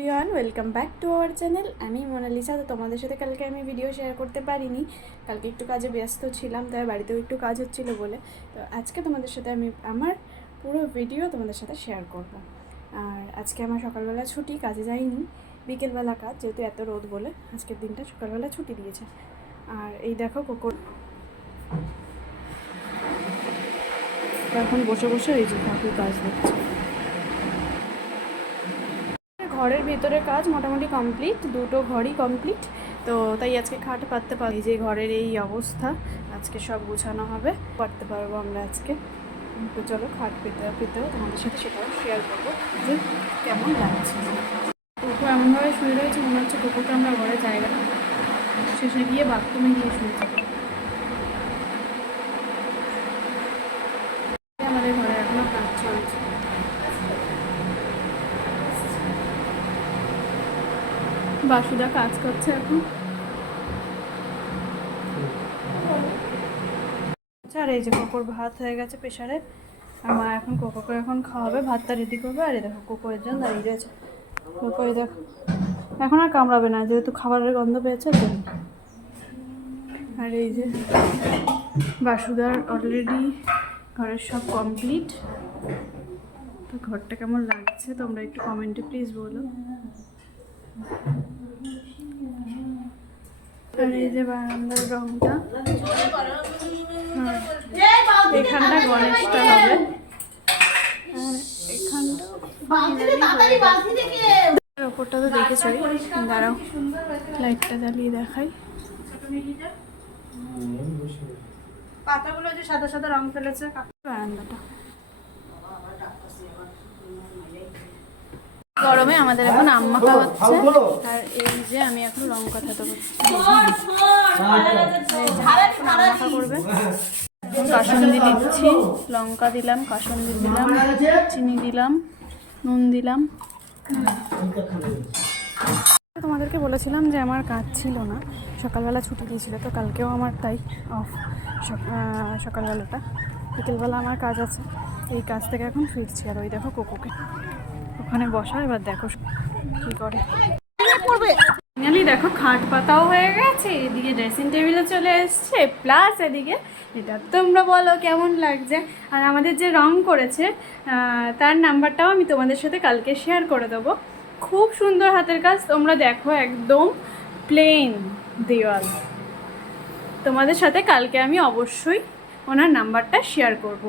Everyone, welcome back to our channel. আমি Mona Lisa. তো তোমাদের সাথে কালকে আমি ভিডিও শেয়ার করতে পারিনি, কালকে একটু কাজে ব্যস্ত ছিলাম, তাই বাড়িতেও একটু কাজ হচ্ছিলো বলে। তো আজকে তোমাদের সাথে আমি আমার পুরো ভিডিও তোমাদের সাথে শেয়ার করব। আর আজকে আমার সকালবেলা ছুটি, কাজে যাইনি, বিকেলবেলা কাজ, যেহেতু এত রোদ বলে আজকের দিনটা সকালবেলা ছুটি দিয়েছে। আর এই দেখো কোকো এখন বসে বসে এই যে কাকুর কাজ দেখছে। ঘরের ভিতরে কাজ মোটামুটি কমপ্লিট, দুটো ঘরই কমপ্লিট। তো তাই আজকে খাট পাততে পারি, যে ঘরের এই অবস্থা, আজকে সব গুছানো হবে, পারতে পারবো আমরা আজকে। তো চলো খাট পেতেও তোমাদের সাথে সেটাও শেয়ার করবো যে কেমন লাগছে। কোকো এমনভাবে শুয়ে রয়েছে, মনে হচ্ছে কোকোকে আমরা ঘরে জায়গা শেষে গিয়ে বাথরুমে গিয়ে শুয়েছি। আমাদের ঘরে এখনো কাজ চলছে। বাসুদা কাজ করছে এখন। আর এই যে কোকোর ভাত হয়ে গেছে প্রেশারে, আর মা এখন কোকোকে এখন খাওয়াবে, ভাতটা রেডি করবে। আর এই দেখো কোকো এর জন্য দাঁড়িয়ে রয়েছে। কোকো এই দেখো এখন আর কামড়াবে না, যেহেতু খাবারের গন্ধ পেয়েছে তো। আর এই যে বাসুদার অলরেডি ঘরের সব কমপ্লিট। তো ঘরটা কেমন লাগছে তোমরা একটু কমেন্টে প্লিজ বলো। আর এই যে বারান্দার রংটা, এখানটা গণেশটা হবে, আর এখানটা ওপরটা তো দেখেছই। দাঁড়াও লাইটটা জ্বালিয়ে দেখাই। পাতাগুলো যে সাদা সাদা রং ফেলেছে বারান্দাটা। গরমে আমাদের এখন আম মাখা হচ্ছে, আর এই যে আমি এখন রং কথা তো করবে। কাসুন্দি দিচ্ছি, লঙ্কা দিলাম, কাসুন্দি দিলাম, চিনি দিলাম, নুন দিলাম। তোমাদেরকে বলেছিলাম যে আমার কাজ ছিল না, সকালবেলা ছুটি দিয়েছিল, তো কালকেও আমার তাই অফ সকালবেলাটা। বিকেলবেলা আমার কাজ আছে, এই কাজ থেকে এখন ফিরছি। আর ওই দেখো কোকোকে ওখানে বসা, এবার দেখো কী করে। ফাইনালি দেখো খাট পাতাও হয়ে গেছে, এদিকে ড্রেসিং টেবিলে চলে এসছে, প্লাস এদিকে এটা। তোমরা বলো কেমন লাগছে। আর আমাদের যে রং করেছে তার নাম্বারটাও আমি তোমাদের সাথে কালকে শেয়ার করে দেবো। খুব সুন্দর হাতের কাজ, তোমরা দেখো, একদম প্লেন দেওয়াল। তোমাদের সাথে কালকে আমি অবশ্যই ওনার নাম্বারটা শেয়ার করব।